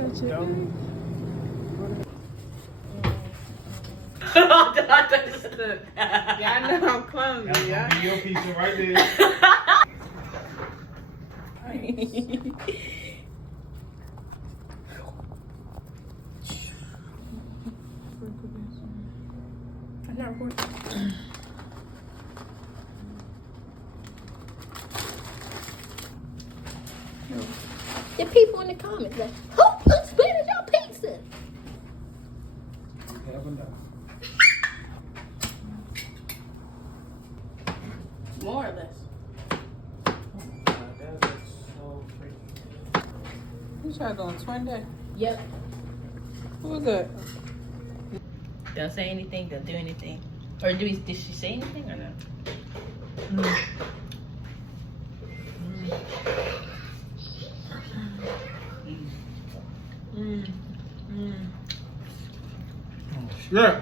Y'all know I'm clumsy, That's yeah? gonna be your pizza right there. I'm not recording. The people in the comments like, who put spinach on pizza? Never know. More or less. That looks so freaking good. Who's y'all going? Twin day? Yep. Who is that? Don't say anything, don't do anything. Or did she say anything or no? Yeah.